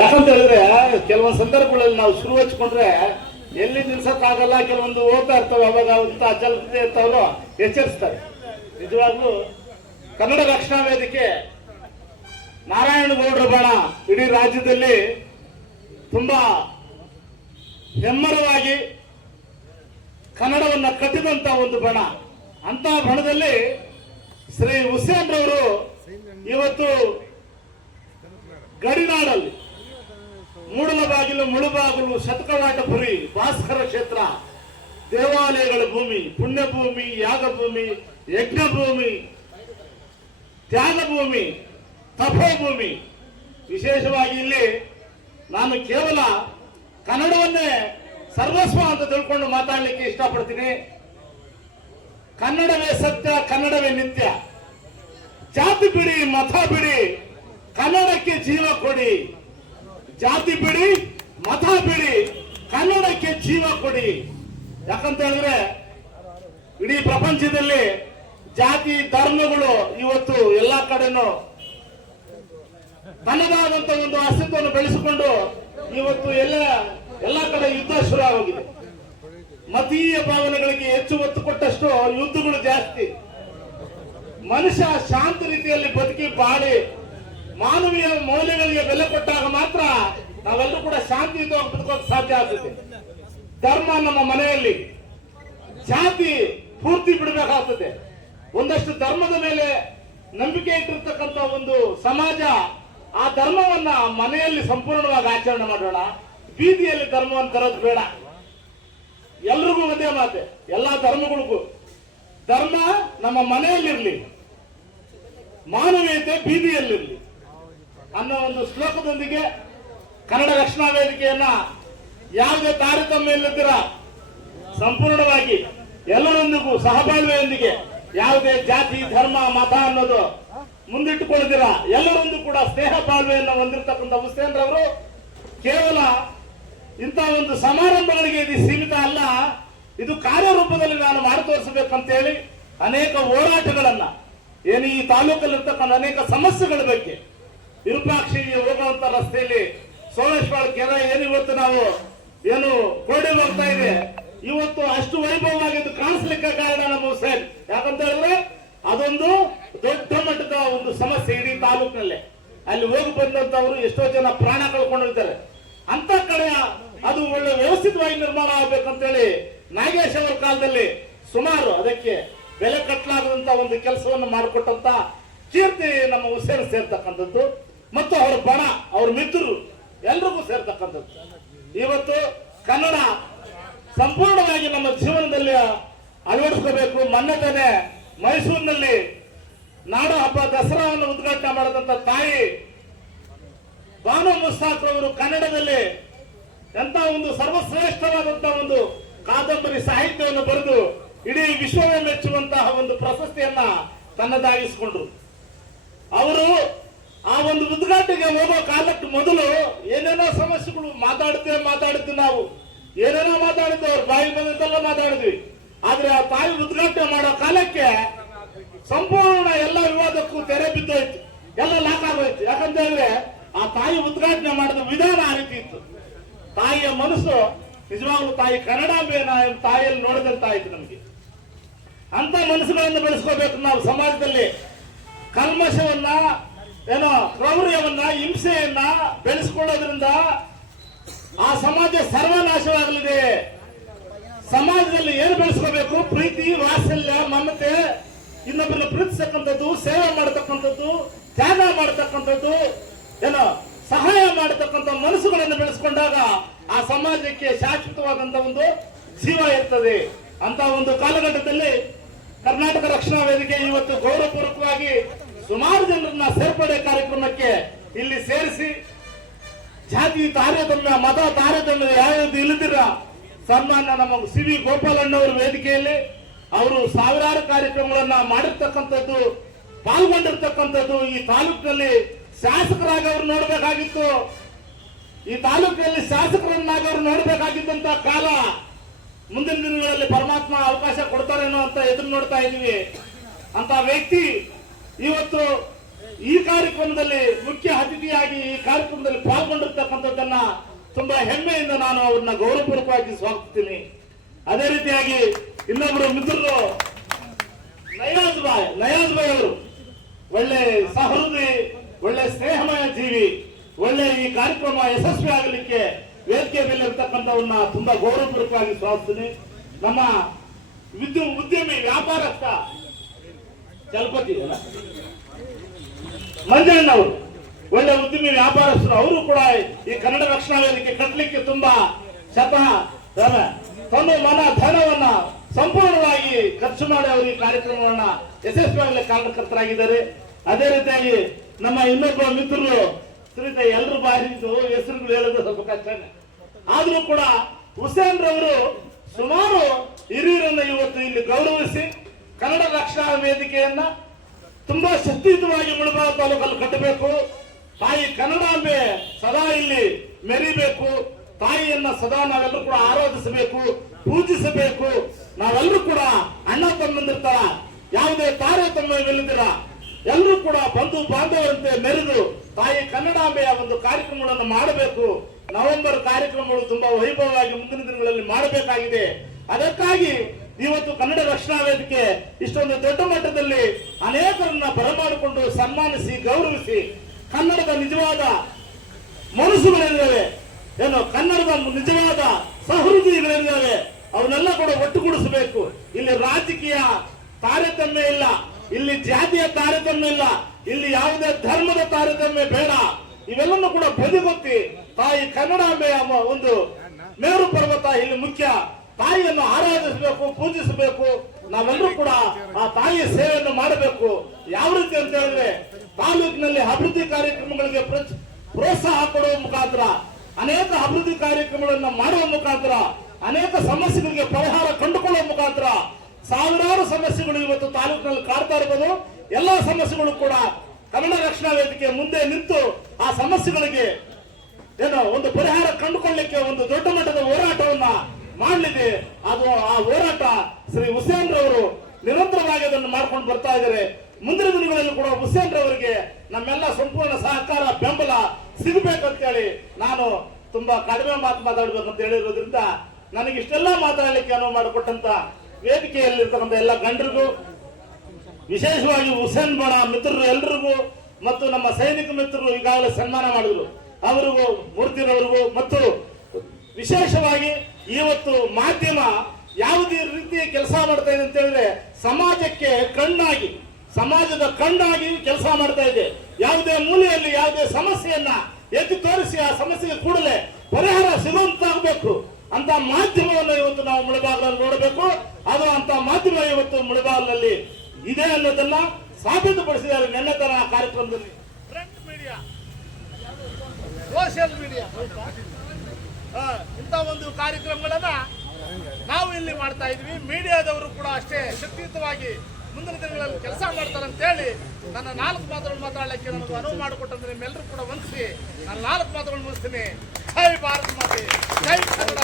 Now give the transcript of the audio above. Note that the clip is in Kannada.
ಯಾಕಂತ ಹೇಳಿದ್ರೆ ಕೆಲವೊಂದು ಸಂದರ್ಭಗಳಲ್ಲಿ ನಾವು ಶುರು ಹಚ್ಕೊಂಡ್ರೆ ಎಲ್ಲಿ ನಿಲ್ಸಕ್ಕಾಗಲ್ಲ, ಕೆಲವೊಂದು ಓದ್ತಾ ಇರ್ತಾವೆ, ಅವಾಗ ಅಂತ ಅಚಲತೆ ಎಚ್ಚರಿಸ್ತಾರೆ. ನಿಜವಾಗ್ಲೂ, ಕನ್ನಡ ರಕ್ಷಣಾ ವೇದಿಕೆ ನಾರಾಯಣಗೌಡರ ಬಾಣ ಇಡೀ ರಾಜ್ಯದಲ್ಲಿ ತುಂಬಾ ಹೆಮ್ಮರವಾಗಿ ಕನ್ನಡವನ್ನ ಕಟ್ಟಿದಂತ ಒಂದು ಬಣ. ಅಂತ ಬಣದಲ್ಲಿ ಶ್ರೀ ಹುಸೇನ್ ರವರು ಇವತ್ತು ಗಡಿನಾಡಲ್ಲಿ ಮೂಡಲ ಬಾಗಿಲು ಮುಳುಬಾಗಿಲು, ಶತಕವಾಟಪುರಿ, ಭಾಸ್ಕರ ಕ್ಷೇತ್ರ, ದೇವಾಲಯಗಳ ಭೂಮಿ ಪುಣ್ಯ ಭೂಮಿ ಯಾಗ ಭೂಮಿ ಯಜ್ಞ ಭೂಮಿ ತ್ಯಾಗ ಭೂಮಿ ತಪೋಭೂಮಿ. ವಿಶೇಷವಾಗಿ ಇಲ್ಲಿ ನಾನು ಕೇವಲ ಕನ್ನಡವನ್ನೇ ಸರ್ವಸ್ವ ಅಂತ ತಿಳ್ಕೊಂಡು ಮಾತಾಡಲಿಕ್ಕೆ ಇಷ್ಟಪಡ್ತೀನಿ. ಕನ್ನಡವೇ ಸತ್ಯ, ಕನ್ನಡವೇ ನಿತ್ಯ. ಜಾತಿ ಬಿಡಿ, ಮತ ಬಿಡಿ, ಕನ್ನಡಕ್ಕೆ ಜೀವ ಕೊಡಿ. ಜಾತಿ ಬಿಡಿ, ಮತ ಬಿಡಿ, ಕನ್ನಡಕ್ಕೆ ಜೀವ ಕೊಡಿ. ಯಾಕಂತ ಹೇಳಿದ್ರೆ ಇಡೀ ಪ್ರಪಂಚದಲ್ಲಿ ಜಾತಿ ಧರ್ಮಗಳು ಇವತ್ತು ಎಲ್ಲಾ ಕಡೆನೂ ತನ್ನದಾದಂತ ಒಂದು ಅಸ್ತಿತ್ವವನ್ನು ಬೆಳೆಸಿಕೊಂಡು ಇವತ್ತು ಎಲ್ಲ, ಎಲ್ಲಾ ಕಡೆ ಯುದ್ಧ ಶುರು ಆಗೋಗಿದೆ. ಮತೀಯ ಭಾವನೆಗಳಿಗೆ ಹೆಚ್ಚು ಒತ್ತು ಕೊಟ್ಟಷ್ಟು ಯುದ್ಧಗಳು ಜಾಸ್ತಿ. ಮನುಷ್ಯ ಶಾಂತ ರೀತಿಯಲ್ಲಿ ಬದುಕಿ ಬಾಳಿ ಮಾನವೀಯ ಮೌಲ್ಯಗಳಿಗೆ ಬೆಲೆ ಕೊಟ್ಟಾಗ ಮಾತ್ರ ನಾವೆಲ್ಲರೂ ಕೂಡ ಶಾಂತಿಯುತವಾಗಿ ಬದುಕೋಕೆ ಸಾಧ್ಯ ಆಗ್ತದೆ. ಧರ್ಮ ನಮ್ಮ ಮನೆಯಲ್ಲಿ, ಜಾತಿ ಪೂರ್ತಿ ಬಿಡಬೇಕಾಗ್ತದೆ. ಒಂದಷ್ಟು ಧರ್ಮದ ಮೇಲೆ ನಂಬಿಕೆ ಇಟ್ಟಿರ್ತಕ್ಕಂಥ ಒಂದು ಸಮಾಜ, ಆ ಧರ್ಮವನ್ನ ಮನೆಯಲ್ಲಿ ಸಂಪೂರ್ಣವಾಗಿ ಆಚರಣೆ ಮಾಡೋಣ. ಬೀದಿಯಲ್ಲಿ ಧರ್ಮವನ್ನು ತರೋದು ಬೇಡ. ಎಲ್ರಿಗೂ ಒಂದೇ ಮಾತೆ, ಎಲ್ಲಾ ಧರ್ಮಗಳಿಗೂ. ಧರ್ಮ ನಮ್ಮ ಮನೆಯಲ್ಲಿರ್ಲಿ, ಮಾನವೀಯತೆ ಬೀದಿಯಲ್ಲಿರ್ಲಿ. ಅನ್ನೋ ಒಂದು ಶ್ಲೋಕದೊಂದಿಗೆ ಕನ್ನಡ ರಕ್ಷಣಾ ವೇದಿಕೆಯನ್ನ ಯಾವುದೇ ತಾರತಮ್ಯ ಇಲ್ಲದಿರ ಸಂಪೂರ್ಣವಾಗಿ ಎಲ್ಲರೊಂದಿಗೂ ಸಹಬಾಳ್ವೆಯೊಂದಿಗೆ ಯಾವುದೇ ಜಾತಿ, ಧರ್ಮ, ಮತ ಅನ್ನೋದು ಮುಂದಿಟ್ಟುಕೊಳ್ಳದಿರ ಎಲ್ಲರೊಂದು ಕೂಡ ಸ್ನೇಹ ಬಾಳ್ವೆಯನ್ನು ಹೊಂದಿರತಕ್ಕಂಥ ಹುಸೇನ್ರವರು ಕೇವಲ ಇಂಥ ಒಂದು ಸಮಾರಂಭಗಳಿಗೆ ಇದು ಸೀಮಿತ ಅಲ್ಲ. ಇದು ಕಾರ್ಯರೂಪದಲ್ಲಿ ನಾನು ಮಾಡಿ ತೋರಿಸಬೇಕಂತೇಳಿ ಅನೇಕ ಹೋರಾಟಗಳನ್ನ, ಏನು ಈ ತಾಲೂಕಲ್ಲಿರ್ತಕ್ಕಂಥ ಅನೇಕ ಸಮಸ್ಯೆಗಳ ಬಗ್ಗೆ ವಿರೂಪಾಕ್ಷಿಗೆ ಹೋಗುವಂತ ರಸ್ತೆಯಲ್ಲಿ ಸೋಮೇಶ್ವರ ಕೆರೆ ಏನು ಇವತ್ತು ನಾವು ಏನು ಗೋಡೆ ಹೋಗ್ತಾ ಇದೆ? ಇವತ್ತು ಅಷ್ಟು ವೈಭವವಾಗಿದ್ದು ಕಾಣಿಸ್ಲಿಕ್ಕೆ ಕಾರಣ ನಮ್ಮ ಹುಸೇನ್. ಯಾಕಂತ ಹೇಳಿದ್ರೆ ಅದೊಂದು ದೊಡ್ಡ ಮಟ್ಟದ ಒಂದು ಸಮಸ್ಯೆ ಇಡೀ ತಾಲೂಕಿನಲ್ಲೇ. ಅಲ್ಲಿ ಹೋಗಿ ಬಂದಂತವರು ಎಷ್ಟೋ ಜನ ಪ್ರಾಣ ಕಳ್ಕೊಂಡಿರ್ತಾರೆ ಅಂತ ಕಡೆ ಅದು ಒಳ್ಳೆ ವ್ಯವಸ್ಥಿತವಾಗಿ ನಿರ್ಮಾಣ ಆಗ್ಬೇಕಂತೇಳಿ ನಾಗೇಶ್ ಅವರ ಕಾಲದಲ್ಲಿ ಸುಮಾರು ಅದಕ್ಕೆ ಬೆಲೆ ಕಟ್ಟಲಾಗದಂತ ಒಂದು ಕೆಲಸವನ್ನು ಮಾಡಿಕೊಟ್ಟಂತ ಕೀರ್ತಿ ನಮ್ಮ ಹುಸೇನ್ ಸೇರ್ತಕ್ಕಂಥದ್ದು. ಮತ್ತು ಅವರ ಬಣ ಅವ್ರ ಮಿತ್ರರು ಎಲ್ರಿಗೂ ಸೇರ್ತಕ್ಕಂಥದ್ದು. ಇವತ್ತು ಕನ್ನಡ ಸಂಪೂರ್ಣವಾಗಿ ನಮ್ಮ ಜೀವನದಲ್ಲಿ ಅಳವಡಿಸ್ಕೋಬೇಕು. ಮನ್ನತನೆ ಮೈಸೂರಿನಲ್ಲಿ ನಾಡ ಹಬ್ಬ ದಸರಾವನ್ನು ಉದ್ಘಾಟನೆ ಮಾಡಿದಂತ ತಾಯಿ ಬಾನು ಮುಸ್ತಾಕ್ ಅವರು ಕನ್ನಡದಲ್ಲಿ ಎಂತ ಒಂದು ಸರ್ವಶ್ರೇಷ್ಠವಾದಂತ ಒಂದು ಕಾದಂಬರಿ ಸಾಹಿತ್ಯವನ್ನು ಬರೆದು ಇಡೀ ವಿಶ್ವವೇ ಮೆಚ್ಚುವಂತಹ ಒಂದು ಪ್ರಶಸ್ತಿಯನ್ನ ತನ್ನದಾಗಿಸಿಕೊಂಡ್ರು. ಅವರು ಆ ಒಂದು ಉದ್ಘಾಟನೆಗೆ ಹೋಗೋ ಕಾಲಕ್ಕೆ ಮೊದಲು ಏನೇನೋ ಸಮಸ್ಯೆಗಳು ಮಾತಾಡ್ತೇವೆ ಮಾತಾಡ್ತೀವಿ ನಾವು. ಏನೇನೋ ಮಾತಾಡಿದ್ವಿ ಅವ್ರ ಬಾಯಿ ಬಂದಂತೆಲ್ಲ ಮಾತಾಡಿದ್ವಿ. ಆದ್ರೆ ಆ ತಾಯಿ ಉದ್ಘಾಟನೆ ಮಾಡೋ ಕಾಲಕ್ಕೆ ಸಂಪೂರ್ಣ ಎಲ್ಲ ವಿವಾದಕ್ಕೂ ತೆರೆ ಬಿದ್ದೋಯ್ತು. ಎಲ್ಲ ಲಾಕ್ ಆಗೋಯ್ತು. ಯಾಕಂತ ಹೇಳಿದ್ರೆ ಆ ತಾಯಿ ಉದ್ಘಾಟನೆ ಮಾಡಿದ ವಿಧಾನ ಆ ರೀತಿ ಇತ್ತು. ತಾಯಿಯ ಮನಸ್ಸು ನಿಜವಾಗ್ಲೂ ತಾಯಿ ಕನ್ನಡಾಂಬೆಯನ್ನ ತಾಯಿಯಲ್ಲಿ ನೋಡಿದಂತಾಯ್ತು ನಮಗೆ. ಅಂತ ಮನಸ್ಸುಗಳನ್ನು ಬೆಳೆಸ್ಕೋಬೇಕು ನಾವು ಸಮಾಜದಲ್ಲಿ. ಕಲ್ಮಶವನ್ನ ಏನೋ ಕ್ರೌರ್ಯವನ್ನ, ಹಿಂಸೆಯನ್ನ ಬೆಳೆಸ್ಕೊಳ್ಳೋದ್ರಿಂದ ಆ ಸಮಾಜ ಸರ್ವನಾಶವಾಗಲಿದೆ. ಸಮಾಜದಲ್ಲಿ ಏನು ಬೆಳೆಸ್ಕೋಬೇಕು? ಪ್ರೀತಿ, ವಾತ್ಸಲ್ಯ, ಮಮತೆ, ಇನ್ನೊಬ್ಬರನ್ನ ಪ್ರೀತಿಸತಕ್ಕಂಥದ್ದು ಸೇವೆ ಮಾಡತಕ್ಕಂಥದ್ದು, ತ್ಯಾಗ ಮಾಡತಕ್ಕಂಥದ್ದು, ಏನೋ ಸಹಾಯ ಮಾಡತಕ್ಕಂಥ ಮನಸ್ಸುಗಳನ್ನು ಬೆಳೆಸ್ಕೊಂಡಾಗ ಆ ಸಮಾಜಕ್ಕೆ ಶಾಶ್ವತವಾದಂತ ಒಂದು ಜೀವ ಇರ್ತದೆ. ಅಂತ ಒಂದು ಕಾಲಘಟ್ಟದಲ್ಲಿ ಕರ್ನಾಟಕ ರಕ್ಷಣಾ ವೇದಿಕೆ ಇವತ್ತು ಗೌರವಪೂರ್ವಕವಾಗಿ ಸುಮಾರು ಜನರನ್ನ ಸೇರ್ಪಡೆ ಕಾರ್ಯಕ್ರಮಕ್ಕೆ ಇಲ್ಲಿ ಸೇರಿಸಿ, ಜಾತಿ ತಾರತಮ್ಯ ಮತ ತಾರತಮ್ಯ ಯಾವ್ದು ಇಲ್ಲದಿರ ಸನ್ಮಾನ ನಮ್ಮ ಸಿ ವಿ ಗೋಪಾಲಣ್ಣವರ ವೇದಿಕೆಯಲ್ಲಿ ಅವರು ಸಾವಿರಾರು ಕಾರ್ಯಕ್ರಮಗಳನ್ನ ಮಾಡಿರ್ತಕ್ಕಂಥದ್ದು, ಪಾಲ್ಗೊಂಡಿರ್ತಕ್ಕಂಥದ್ದು ಈ ತಾಲೂಕಿನಲ್ಲಿ ಶಾಸಕರಾಗಿ ಅವರು ನೋಡಬೇಕಾಗಿತ್ತು. ಈ ತಾಲೂಕಿನಲ್ಲಿ ಶಾಸಕರನ್ನಾಗಿ ಅವರು ನೋಡಬೇಕಾಗಿದ್ದಂತ ಕಾಲ ಮುಂದಿನ ದಿನಗಳಲ್ಲಿ ಪರಮಾತ್ಮ ಅವಕಾಶ ಕೊಡ್ತಾರೇನೋ ಅಂತ ಎದುರು ನೋಡ್ತಾ ಇದೀವಿ ಅಂತ ವ್ಯಕ್ತಿ ಇವತ್ತು ಈ ಕಾರ್ಯಕ್ರಮದಲ್ಲಿ ಮುಖ್ಯ ಅತಿಥಿಯಾಗಿ ಈ ಕಾರ್ಯಕ್ರಮದಲ್ಲಿ ಪಾಲ್ಗೊಂಡಿರ್ತಕ್ಕಂಥದ್ದನ್ನ ತುಂಬಾ ಹೆಮ್ಮೆಯಿಂದ ನಾನು ಅವ್ರನ್ನ ಗೌರವಪೂರ್ವಕವಾಗಿ ಸ್ವಾಗತಿಸ್ತೀನಿ. ಅದೇ ರೀತಿಯಾಗಿ ಇನ್ನೊಬ್ರು ಮಿತ್ರರು ನಯಾಜ್ ಬಾಯ್ ನಯಾಜ್ ಬಾಯ್ ಅವರು. ಒಳ್ಳೆ ಸಹೃದಯಿ, ಒಳ್ಳೆ ಸ್ನೇಹಮಯ ಜೀವಿ. ಒಳ್ಳೆ ಈ ಕಾರ್ಯಕ್ರಮ ಯಶಸ್ವಿ ಆಗಲಿಕ್ಕೆ ವೇದಿಕೆ ಮೇಲೆ ಇರ್ತಕ್ಕಂಥವ್ರನ್ನ ತುಂಬಾ ಗೌರವಪೂರ್ವಕವಾಗಿ ಸ್ವಾಗತಿಸ್ತೀನಿ. ನಮ್ಮ ಉದ್ಯಮಿ ವ್ಯಾಪಾರಸ್ಥ ಚಲಪತಿ ಮಂಜಣ್ಣವರು ಒಳ್ಳೆ ಉದ್ಯಮಿ ವ್ಯಾಪಾರಸ್ಥರು, ಅವರು ಕೂಡ ಈ ಕನ್ನಡ ರಕ್ಷಣಾ ವೇದಿಕೆ ಕಟ್ಟಲಿಕ್ಕೆ ತುಂಬಾ ಶತಃ ತಮ್ಮ ಮನ ಧನವನ್ನ ಸಂಪೂರ್ಣವಾಗಿ ಖರ್ಚು ಮಾಡಿ ಅವರು ಈ ಕಾರ್ಯಕ್ರಮವನ್ನ ಯಶಸ್ವಿಯಾಗಲಿ ಕಾರ್ಯಕರ್ತರಾಗಿದ್ದಾರೆ. ಅದೇ ರೀತಿಯಾಗಿ ನಮ್ಮ ಇನ್ನೊಬ್ಬ ಮಿತ್ರರು, ಶ್ರೀತ ಎಲ್ಲರೂ ಬಾರಿ ಹೆಸರುಗಳು ಹೇಳೋದು ಸ್ವಲ್ಪ ಕಷ್ಟನೇ ಆದ್ರೂ ಕೂಡ ಹುಸೇನ್ ರವರು ಸುಮಾರು ಹಿರಿಯರನ್ನ ಇವತ್ತು ಇಲ್ಲಿ ಗೌರವಿಸಿ ಕನ್ನಡ ರಕ್ಷಣಾ ವೇದಿಕೆಯನ್ನ ತುಂಬಾ ಶಕ್ತಿಯುತವಾಗಿ ಮುಳಬಾಗ ತಾಲೂಕಲ್ಲಿ ಕಟ್ಟಬೇಕು. ತಾಯಿ ಕನ್ನಡಾಂಬೆ ಸದಾ ಇಲ್ಲಿ ಮೆರಿಬೇಕು. ತಾಯಿಯನ್ನ ಸದಾ ನಾವೆಲ್ಲರೂ ಕೂಡ ಆರಾಧಿಸಬೇಕು, ಪೂಜಿಸಬೇಕು. ನಾವೆಲ್ಲರೂ ಕೂಡ ಅಣ್ಣ ತಮ್ಮಂದಿರ ತರ ಯಾವುದೇ ತಾರತಮ್ಯವಿಲ್ಲದಿರ ಎಲ್ಲರೂ ಕೂಡ ಬಂಧು ಬಾಂಧವರಂತೆ ಮೆರೆದು ತಾಯಿ ಕನ್ನಡಾಂಬೆಯ ಒಂದು ಕಾರ್ಯಕ್ರಮಗಳನ್ನು ಮಾಡಬೇಕು. ನವೆಂಬರ್ ಕಾರ್ಯಕ್ರಮಗಳು ತುಂಬಾ ವೈಭವವಾಗಿ ಮುಂದಿನ ದಿನಗಳಲ್ಲಿ ಮಾಡಬೇಕಾಗಿದೆ. ಅದಕ್ಕಾಗಿ ಇವತ್ತು ಕನ್ನಡ ರಕ್ಷಣಾ ವೇದಿಕೆ ಇಷ್ಟೊಂದು ದೊಡ್ಡ ಮಟ್ಟದಲ್ಲಿ ಅನೇಕರನ್ನ ಬರಮಾಡಿಕೊಂಡು ಸನ್ಮಾನಿಸಿ, ಗೌರವಿಸಿ ಕನ್ನಡದ ನಿಜವಾದ ಮನಸ್ಸುಗಳಿದ್ದಾವೆ ಏನು ಕನ್ನಡದ ನಿಜವಾದ ಸಹೃದಯಗಳಿದ್ದಾವೆ ಅವನ್ನೆಲ್ಲ ಕೂಡ ಒಟ್ಟುಗೂಡಿಸಬೇಕು. ಇಲ್ಲಿ ರಾಜಕೀಯ ತಾರತಮ್ಯ ಇಲ್ಲ, ಇಲ್ಲಿ ಜಾತಿಯ ತಾರತಮ್ಯ ಇಲ್ಲ, ಇಲ್ಲಿ ಯಾವುದೇ ಧರ್ಮದ ತಾರತಮ್ಯ ಬೇಡ. ಇವೆಲ್ಲನೂ ಕೂಡ ಬದಿಗೊತ್ತಿ ತಾಯಿ ಕನ್ನಡಾಂಬೆಯ ಮ- ಒಂದು ಮೇರು ಪರ್ವತ ಇಲ್ಲಿ ಮುಖ್ಯ. ತಾಯಿಯನ್ನು ಆರಾಧಿಸಬೇಕು, ಪೂಜಿಸಬೇಕು. ನಾವೆಲ್ಲರೂ ಕೂಡ ಆ ತಾಯಿಯ ಸೇವೆಯನ್ನು ಮಾಡಬೇಕು. ಯಾವ ರೀತಿ ಅಂತ ಹೇಳಿದ್ರೆ ತಾಲೂಕಿನಲ್ಲಿ ಅಭಿವೃದ್ಧಿ ಕಾರ್ಯಕ್ರಮಗಳಿಗೆ ಪ್ರೋತ್ಸ- ಪ್ರೋತ್ಸಾಹ ಕೊಡುವ ಮುಖಾಂತರ, ಅನೇಕ ಅಭಿವೃದ್ಧಿ ಕಾರ್ಯಕ್ರಮಗಳನ್ನು ಮಾಡುವ ಮುಖಾಂತರ, ಅನೇಕ ಸಮಸ್ಯೆಗಳಿಗೆ ಪರಿಹಾರ ಕಂಡುಕೊಳ್ಳುವ ಮುಖಾಂತರ ಸಾವಿರಾರು ಸಮಸ್ಯೆಗಳು ಇವತ್ತು ತಾಲೂಕಿನಲ್ಲಿ ಕಾಡ್ತಾ ಇರಬಹುದು ಎಲ್ಲಾ ಸಮಸ್ಯೆಗಳು ಕೂಡ ಕನ್ನಡ ರಕ್ಷಣಾ ವೇದಿಕೆ ಮುಂದೆ ನಿಂತು ಆ ಸಮಸ್ಯೆಗಳಿಗೆ ಏನೋ ಒಂದು ಪರಿಹಾರ ಕಂಡುಕೊಳ್ಳಲಿಕ್ಕೆ ಒಂದು ದೊಡ್ಡ ಮಟ್ಟದ ಹೋರಾಟವನ್ನ ಮಾಡಲಿದೆ. ಅದು ಆ ಹೋರಾಟ ಶ್ರೀ ಹುಸೇನ್ ರವರು ನಿರಂತರವಾಗಿ ಅದನ್ನು ಮಾಡ್ಕೊಂಡು ಬರ್ತಾ ಇದ್ದಾರೆ. ಮುಂದಿನ ದಿನಗಳಲ್ಲಿ ಕೂಡ ಹುಸೇನ್ ರವರಿಗೆ ನಮ್ಮೆಲ್ಲ ಸಂಪೂರ್ಣ ಸಹಕಾರ, ಬೆಂಬಲ ಸಿಗಬೇಕು ಅಂತ ಹೇಳಿ ನಾನು ತುಂಬಾ ಕಡಿಮೆ ಮಾತು ಮಾತಾಡಬೇಕು ಅಂತ ಹೇಳಿರೋದ್ರಿಂದ ನನಗೆ ಇಷ್ಟೆಲ್ಲ ಮಾತಾಡಲಿಕ್ಕೆ ಅನುವು ಮಾಡಿಕೊಟ್ಟಂತ ವೇದಿಕೆಯಲ್ಲಿರ್ತಕ್ಕಂಥ ಎಲ್ಲ ಗಂಡರಿಗೂ ವಿಶೇಷವಾಗಿ ಹುಸೇನ್ ಬಣ ಮಿತ್ರರು ಎಲ್ರಿಗೂ ಮತ್ತು ನಮ್ಮ ಸೈನಿಕ ಮಿತ್ರರು ಈಗಾಗಲೇ ಸನ್ಮಾನ ಮಾಡಿದ್ರು. ಅವರಿಗೂ ಮೂರ್ತಿರವರಿಗೂ ಮತ್ತು ವಿಶೇಷವಾಗಿ ಇವತ್ತು ಮಾಧ್ಯಮ ಯಾವುದೇ ರೀತಿಯ ಕೆಲಸ ಮಾಡ್ತಾ ಇದೆ ಅಂತ ಹೇಳಿದ್ರೆ ಸಮಾಜಕ್ಕೆ ಕಣ್ಣಾಗಿ, ಸಮಾಜದ ಕಣ್ಣಾಗಿ ಕೆಲಸ ಮಾಡ್ತಾ ಇದೆ. ಯಾವುದೇ ಮೂಲೆಯಲ್ಲಿ ಯಾವುದೇ ಸಮಸ್ಯೆಯನ್ನ ಎದ್ದು ತೋರಿಸಿ ಆ ಸಮಸ್ಯೆಗೆ ಕೂಡಲೇ ಪರಿಹಾರ ಸಿಗುವಂತಾಗಬೇಕು. ಅಂತ ಮಾಧ್ಯಮವನ್ನು ಇವತ್ತು ನಾವು ಮುಳಬಾಗಿಲಲ್ಲಿ ನೋಡಬೇಕು. ಅದು ಅಂತ ಮಾಧ್ಯಮ ಇವತ್ತು ಮುಳಬಾಗಿಲಲ್ಲಿ ಇದೆ ಅನ್ನೋದನ್ನ ಸಾಬೀತುಪಡಿಸಿದ್ದಾರೆ ನಿನ್ನೆ ತರ ಕಾರ್ಯಕ್ರಮದಲ್ಲಿ. ಪ್ರಿಂಟ್ ಮೀಡಿಯಾ ಸೋಷಿಯಲ್ ಮೀಡಿಯಾ ಇಂಥ ಒಂದು ಕಾರ್ಯಕ್ರಮಗಳನ್ನ ನಾವು ಇಲ್ಲಿ ಮಾಡ್ತಾ ಇದ್ವಿ. ಮೀಡಿಯಾದವರು ಕೂಡ ಅಷ್ಟೇ ಶಕ್ತಿಯುತವಾಗಿ ಮುಂದಿನ ದಿನಗಳಲ್ಲಿ ಕೆಲಸ ಮಾಡ್ತಾರೆ ಅಂತ ಹೇಳಿ ನನ್ನ ನಾಲ್ಕು ಮಾತುಗಳು ಮಾತಾಡಲಿಕ್ಕೆ ನನಗೆ ಅನುವು ಮಾಡಿಕೊಟ್ಟಂದ್ರೆ ನಿಮ್ಮೆಲ್ಲರೂ ಕೂಡ ವಂದಿಸಿ ನಾನು ನಾಲ್ಕು ಮಾತುಗಳು ಮುಗಿಸ್ತೀನಿ. ಜೈ ಭಾರತ ಮಾತೆ. ಜೈ ಕನ್ನಡ